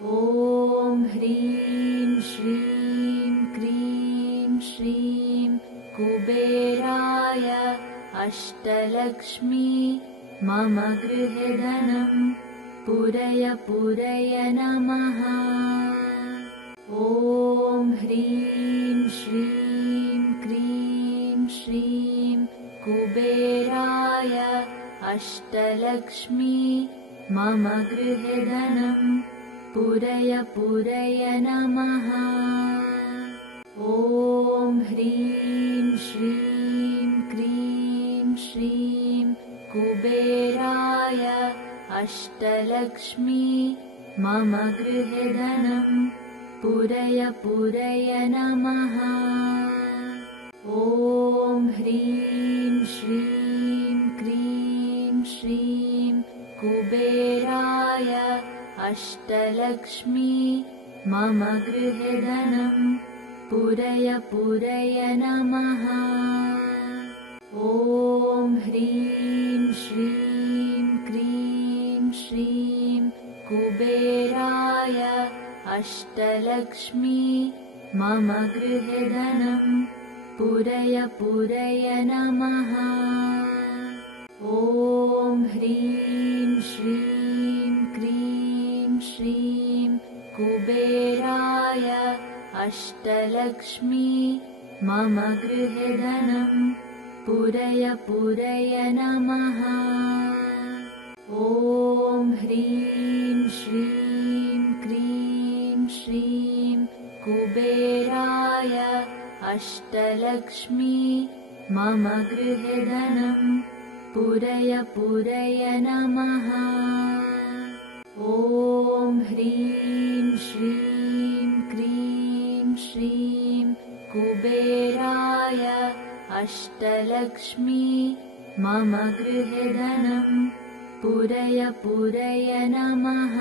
ॐ ह्रीं श्रीं क्रीं श्रीं कुबेराय अष्टलक्ष्मी मम गृहे धनं पूरय पूरय नमः। ॐ ह्रीं श्रीं क्रीं श्रीं कुबेराय अष्टलक्ष्मी मम गृहे धनं पूरय पूरय नमः। ॐ ह्रीं श्रीं क्रीं श्रीं कुबेराय अष्टलक्ष्मी मम गृहे धनं पूरय पूरय नमः। ॐ ह्रीं श्रीं क्रीं श्रीं कुबेराय अष्टलक्ष्मी मम गृहे धनं पूरय पूरय नमः। ॐ ह्रीं श्रीं क्रीं श्रीं कुबेराय अष्टलक्ष्मी मम गृहे धनं पूरय पूरय नमः। ॐ ह्रीं श्रीं क्रीं श्रीं कुबेराय अष्टलक्ष्मी मम गृहे धनं पूरय पूरय नमः। ॐ ह्रीं श्रीं क्रीं श्रीं कुबेराय अष्टलक्ष्मी मम गृहे धनं पूरय पूरय नमः। ॐ ह्रीं श्रीं क्रीं श्रीं कुबेराय अष्टलक्ष्मी मम गृहे धनं पूरय पूरय नमः।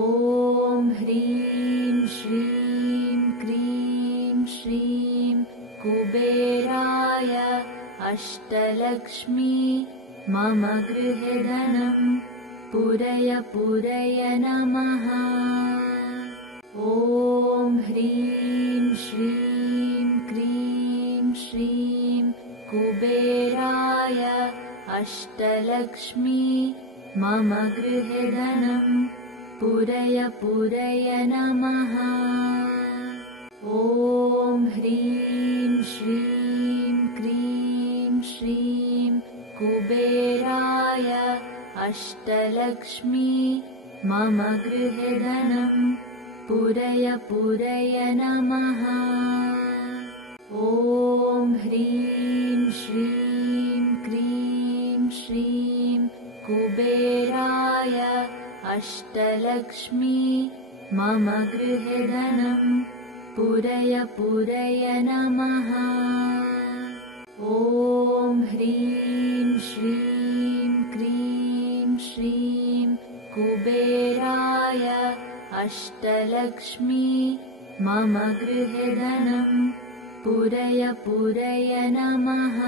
ॐ ह्रीं श्रीं क्रीं श्रीं कुबेराय अष्टलक्ष्मी मम गृहे धनं पूरय पूरय नमः। ॐ ह्रीं श्रीं क्रीं श्रीं कुबेराय अष्टलक्ष्मी मम गृहे धनं पूरय पूरय नमः। ॐ ह्रीं श्रीं क्रीं श्रीं कुबेराय अष्टलक्ष्मी मम गृहे धनं पूरय पूरय नमः। ॐ ह्रीं श्रीं क्रीं श्रीं कुबेराय अष्टलक्ष्मी मम गृहे धनं पूरय पूरय नमः। ॐ ह्रीं श्रीं क्रीं श्रीं कुबेराय अष्टलक्ष्मी मम गृहे धनं पूरय पूरय नमः।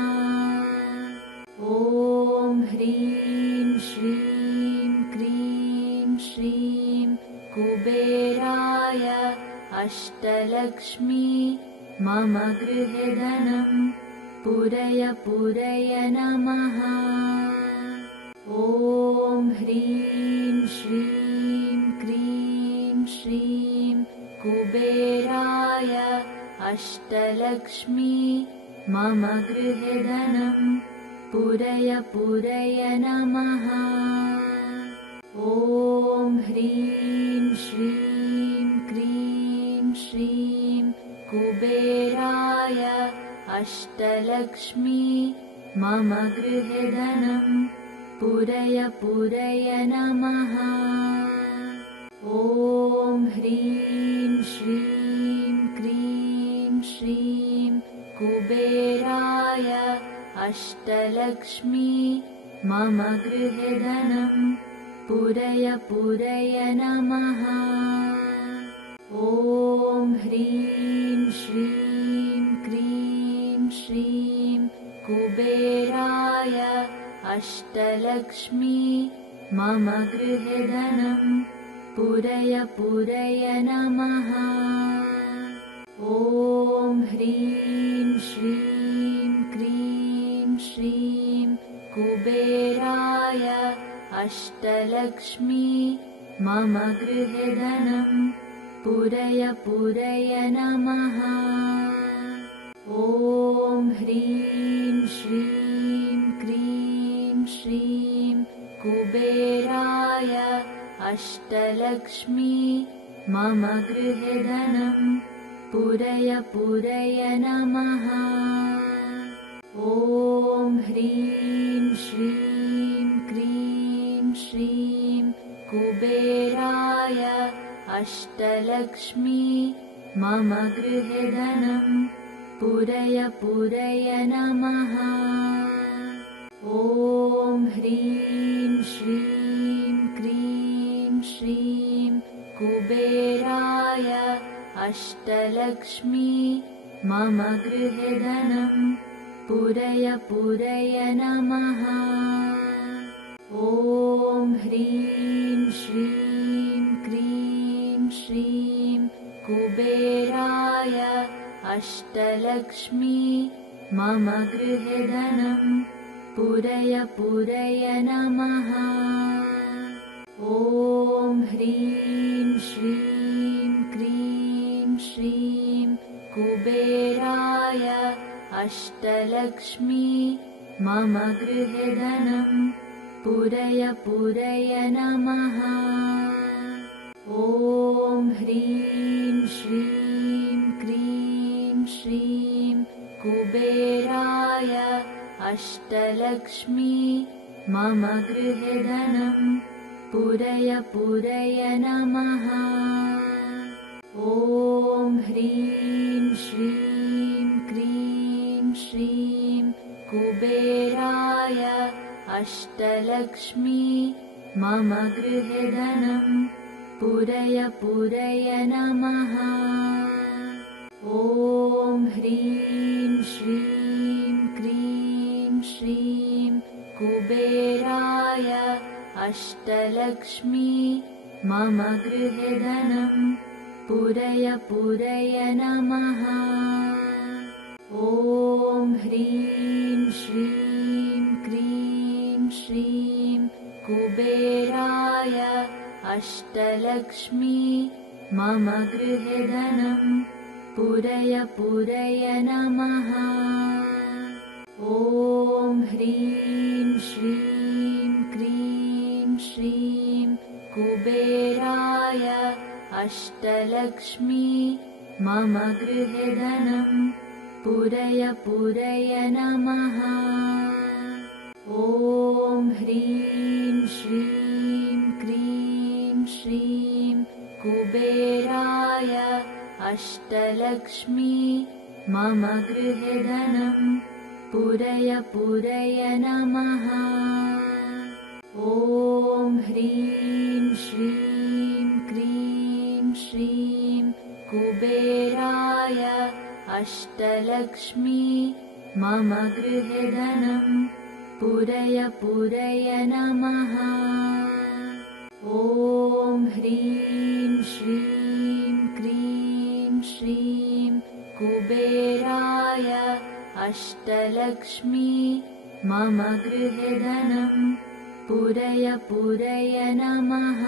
ॐ ह्रीं श्रीं क्रीं श्रीं कुबेराय अष्टलक्ष्मी मम गृहे धनं पूरय पूरय नमः। ॐ ह्रीं श्रीं क्रीं श्रीं कुबेराय अष्टलक्ष्मी मम गृहे धनं पूरय पूरय नमः। ॐ ह्रीं श्रीं क्रीं श्रीं कुबेराय अष्टलक्ष्मी मम गृहे धनं पूरय पूरय नमः। ॐ ह्रीं श्रीं क्रीं श्रीं कुबेराय अष्टलक्ष्मी मम गृहे धनं पूरय पूरय नमः। ॐ ह्रीं श्रीं क्रीं श्रीं कुबेराय अष्टलक्ष्मी मम गृहे धनं पुरय पुरय नमः। ॐ ह्रीं श्रीं क्रीं श्रीं कुबेराय अष्टलक्ष्मी मम गृहे धनं पुरय पुरय नमः। ॐ ह्रीं श्रीं क्रीं श्रीं कुबेराय अष्टलक्ष्मी मम गृहे धनं पुरय पुरय नमः। ॐ ह्रीं श्रीं क्रीं श्रीं कुबेराय अष्टलक्ष्मी मम गृहे धनं पुरय पुरय नमः। ॐ ह्रीं श्रीं क्रीं श्रीं कुबेराय अष्टलक्ष्मी मम गृहे धनं पुरय पुरय नमः। ॐ ह्रीं श्रीं क्रीं श्रीं कुबेराय अष्टलक्ष्मी मम गृहे धनं पुरय पुरय नमः। ॐ ह्रीं श्रीं क्रीं श्रीं कुबेराय अष्टलक्ष्मी मम गृहे धनं पुरय पुरय नमः। ॐ ह्रीं श्रीं क्रीं श्रीं कुबेराय अष्टलक्ष्मी मम गृहे धनं पुरय पुरय नमः। ॐ ह्रीं श्रीं क्रीं श्रीं कुबेराय अष्टलक्ष्मी मम गृहे धनं पुरय पुरय नमः। ॐ ह्रीं श्रीं क्रीं श्रीं कुबेराय अष्टलक्ष्मी मम गृहे धनं पुरय पुरय नमः। ॐ ह्रीं श्रीं क्रीं श्रीं कुबेराय अष्टलक्ष्मी मम गृहे धनं पुरय पुरय नमः। ॐ ह्रीं श्रीं क्रीं श्रीं कुबेराय अष्टलक्ष्मी मम गृहे धनं पुरय पुरय नमः। ॐ ह्रीं श्रीं क्रीं श्रीं कुबेराय अष्टलक्ष्मी मम गृहे धनं पुरय पुरय नमः। ॐ ह्रीं श्रीं क्रीं श्रीं कुबेराय अष्टलक्ष्मी मम गृहे धनं पुरय पुरय नमः। ॐ ह्रीं श्रीं क्रीं श्रीं कुबेराय अष्टलक्ष्मी मम गृहे धनं पुरय पुरय नमः।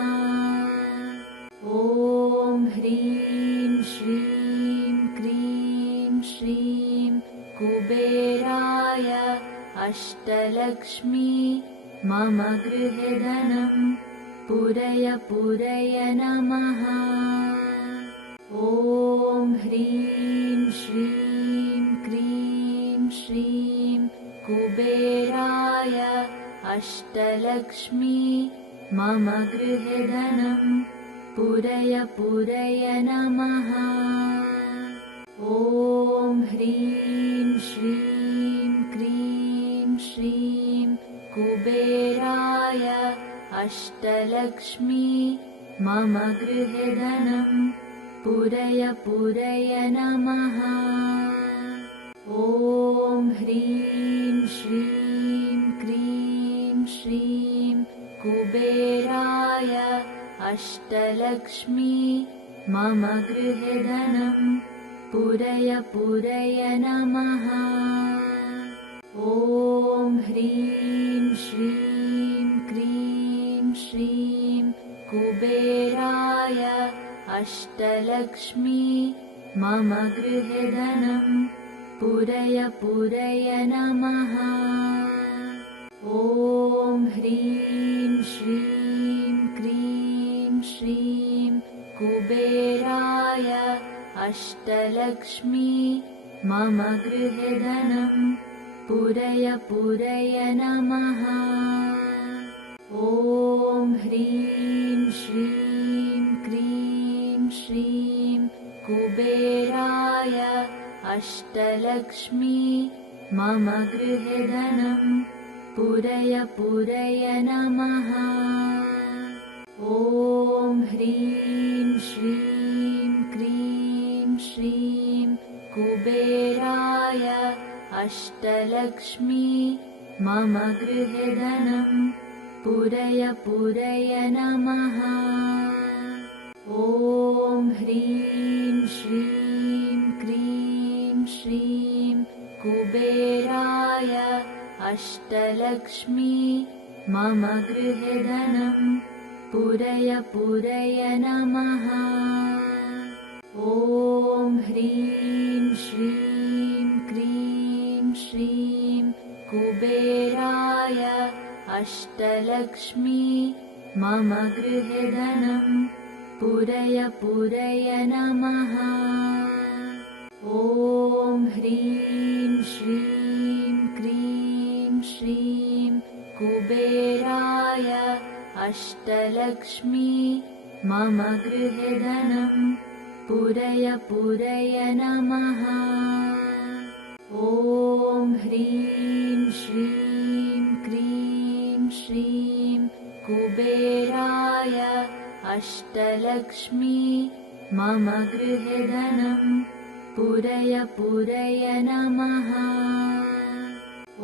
ॐ ह्रीं श्रीं क्रीं श्रीं कुबेराय अष्टलक्ष्मी मम गृहे धनं पुरय पुरय नमः। ॐ ह्रीं श्रीं क्रीं श्रीं कुबेराय अष्टलक्ष्मी मम गृहे धनं पुरय पुरय नमः। ॐ ह्रीं श्रीं क्रीं श्रीं कुबेराय अष्टलक्ष्मी मम गृहे धनं पुरय पुरय नमः। ॐ ह्रीं श्रीं क्रीं श्रीं कुबेराय अष्टलक्ष्मी मम गृहे धनं पूरय पूरय नमः। ॐ ह्रीं श्रीं क्रीं श्रीं कुबेराय अष्टलक्ष्मी मम गृहे धनं पूरय पूरय नमः। ॐ ह्रीं श्रीं क्रीं श्रीं कुबेराय अष्टलक्ष्मी मम गृहे धनं पूरय पूरय नमः। ॐ ह्रीं श्रीं क्रीं श्रीं कुबेराय अष्टलक्ष्मी मम गृहे धनं पूरय पूरय नमः। ॐ ह्रीं श्रीं क्रीं श्रीं कुबेराय अष्टलक्ष्मी मम गृहे धनं पूरय पूरय नमः। ॐ ह्रीं श्रीं क्रीं श्रीं कुबेराय अष्टलक्ष्मी मम गृहे धनं पूरय पूरय नमः। ॐ ह्रीं श्रीं क्रीं श्रीं कुबेराय अष्टलक्ष्मी मम गृहे धनं पूरय पूरय नमः। ॐ ह्रीं श्रीं क्रीं श्रीं कुबेराय अष्टलक्ष्मी मम गृहे धनं पूरय पूरय नमः। ॐ ह्रीं श्रीं क्रीं श्रीं कुबेराय अष्टलक्ष्मी मम गृहे धनं पूरय पूरय नमः।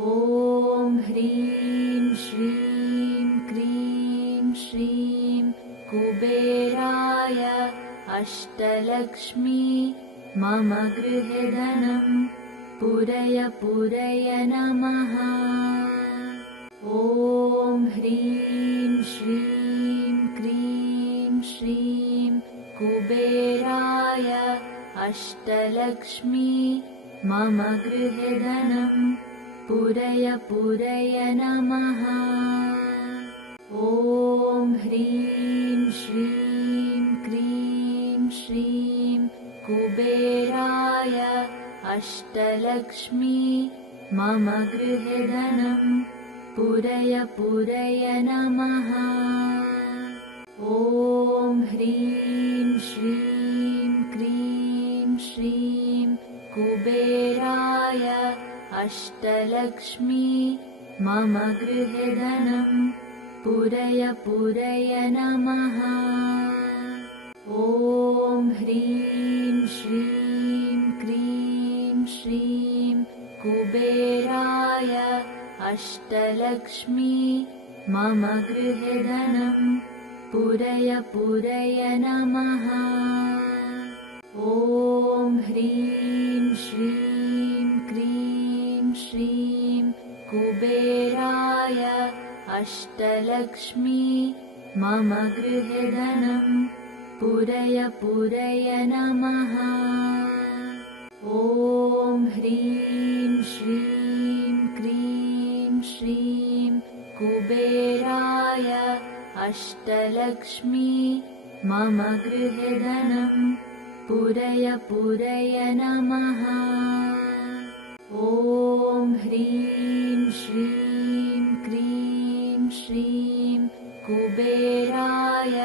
ॐ ह्रीं श्रीं क्रीं श्रीं कुबेराय अष्टलक्ष्मी मम गृहे धनं पूरय पूरय नमः। ॐ ह्रीं श्रीं क्रीं श्रीं कुबेराय अष्टलक्ष्मी मम गृहे धनं पूरय पूरय नमः। ॐ ह्रीं श्रीं क्रीं श्रीं कुबेराय अष्टलक्ष्मी मम गृहे धनं पूरय पूरय नमः। ॐ ह्रीं श्रीं क्रीं श्रीं कुबेराय अष्टलक्ष्मी मम गृहे धनं पूरय पूरय नमः। ॐ ह्रीं श्रीं क्रीं श्रीं कुबेराय अष्टलक्ष्मी मम गृहे धनं पूरय पूरय नमः। ॐ ह्रीं श्रीं क्रीं श्रीं कुबेराय अष्टलक्ष्मी मम गृहे धनं पूरय पूरय नमः। ॐ ह्रीं श्रीं क्रीं श्रीं कुबेराय अष्टलक्ष्मी मम गृहे धनं पूरय पूरय नमः। ॐ ह्रीं श्रीं क्रीं श्रीं कुबेराय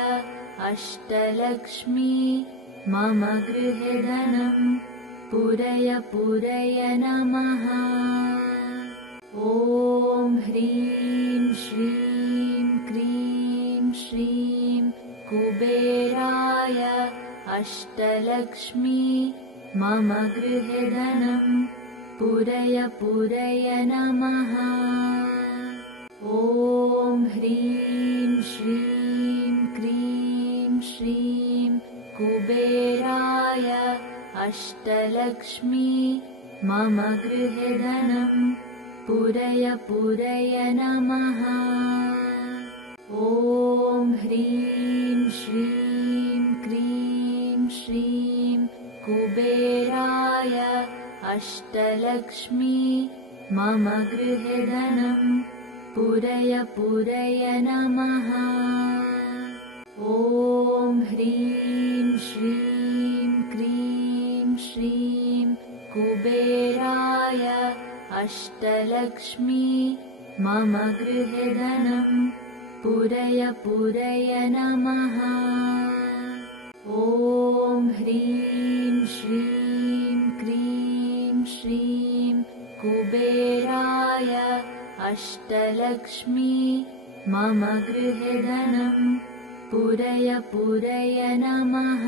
अष्टलक्ष्मी मम गृहे धनं पूरय पूरय नमः। ॐ ह्रीं श्रीं क्रीं श्रीं कुबेराय अष्टलक्ष्मी मम गृहे धनं पूरय पूरय नमः। ॐ ह्रीं श्रीं क्रीं कुबेराय अष्टलक्ष्मी मम गृहे धनं पूरय पूरय नमः। ॐ ह्रीं श्रीं क्रीं श्रीं कुबेराय अष्टलक्ष्मी मम गृहे धनं पूरय पूरय नमः। ॐ ह्रीं श्रीं क्रीं श्रीं कुबेराय अष्टलक्ष्मी मम गृहे धनं पूरय पूरय नमः। ॐ ह्रीं श्रीं क्रीं श्रीं कुबेराय अष्टलक्ष्मी मम गृहे धनं पूरय पूरय नमः।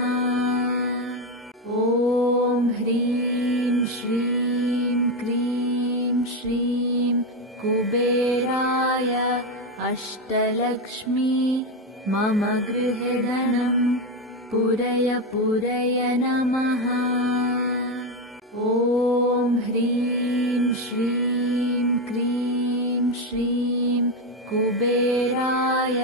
ॐ ह्रीं श्रीं क्रीं श्रीं कुबेराय अष्टलक्ष्मी मम गृहे धनं पूरय पूरय नमः। ॐ ह्रीं श्रीं क्रीं श्रीं कुबेराय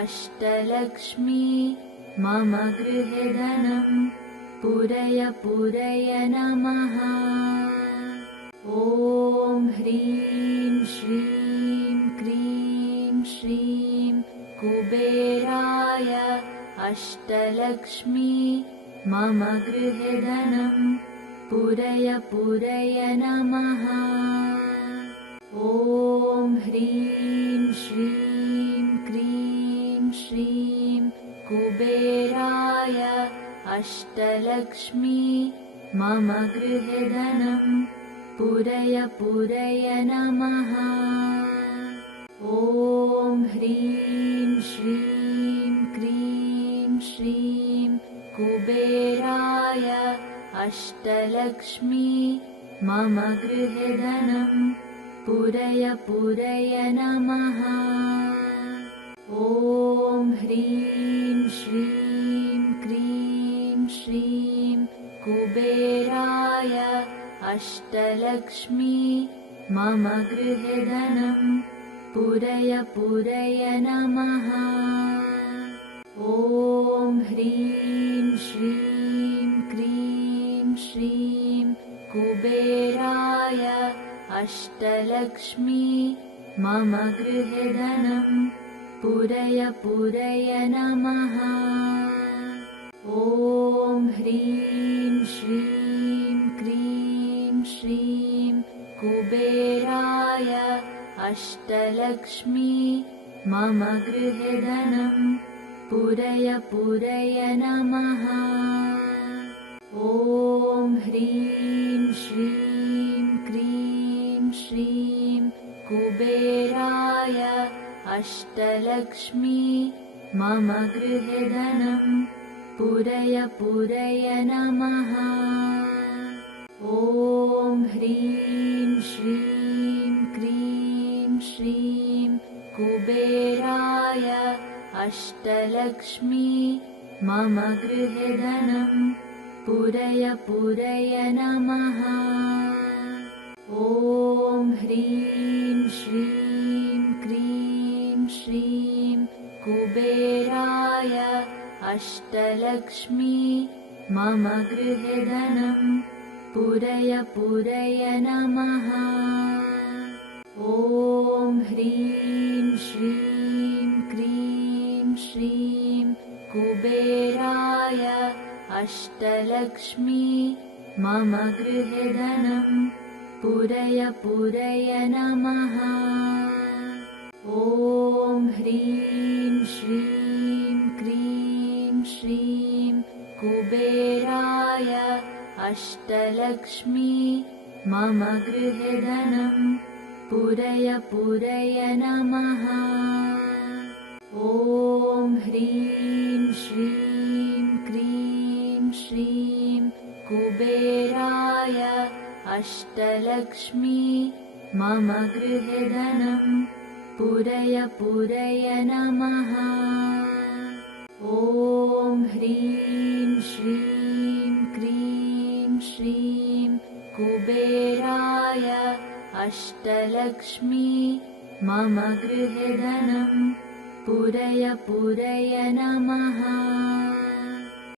अष्टलक्ष्मी मम गृहे धनं पूरय पूरय नमः। ॐ ह्रीं श्रीं क्रीं श्रीं कुबेराय अष्टलक्ष्मी मम गृहे धनं पूरय पूरय नमः। ॐ ह्रीं श्रीं क्रीं श्रीं कुबेराय अष्टलक्ष्मी मम गृहे धनं पूरय पूरय नमः। ॐ ह्रीं श्रीं क्रीं श्रीं कुबेराय अष्टलक्ष्मी मम गृहे धनं पूरय पूरय नमः। ॐ ह्रीं श्रीं क्रीं श्रीं कुबेराय अष्टलक्ष्मी मम गृहे धनं पूरय पूरय नमः। ॐ ह्रीं श्रीं क्रीं श्रीं कुबेराय अष्टलक्ष्मी मम गृहे धनं पूरय पूरय नमः। ॐ ह्रीं श्रीं क्रीं श्रीं कुबेराय अष्टलक्ष्मी मम गृहे धनं पूरय पूरय नमः। ॐ ह्रीं श्रीं क्रीं श्रीं कुबेराय अष्टलक्ष्मी मम गृहे धनं पूरय पूरय नमः। ॐ ह्रीं श्रीं क्रीं श्रीं कुबेराय अष्टलक्ष्मी मम गृहे धनं पूरय पूरय नमः। ॐ ह्रीं श्रीं क्रीं श्रीं कुबेराय अष्टलक्ष्मी मम गृहे धनं पूरय पूरय नमः। ॐ ह्रीं श्रीं क्रीं श्रीं कुबेराय अष्टलक्ष्मी मम गृहे धनं पूरय पूरय नमः। ॐ ह्रीं श्रीं क्रीं श्रीं कुबेराय अष्टलक्ष्मी मम गृहे धनं पूरय पूरय नमः। ॐ ह्रीं श्रीं क्रीं श्रीं कुबेराय अष्टलक्ष्मी मम गृहे धनं पूरय पूरय नमः। ॐ ह्रीं श्रीं कुबेराय अष्टलक्ष्मी मम गृहे धनं पूरय पूरय नमः।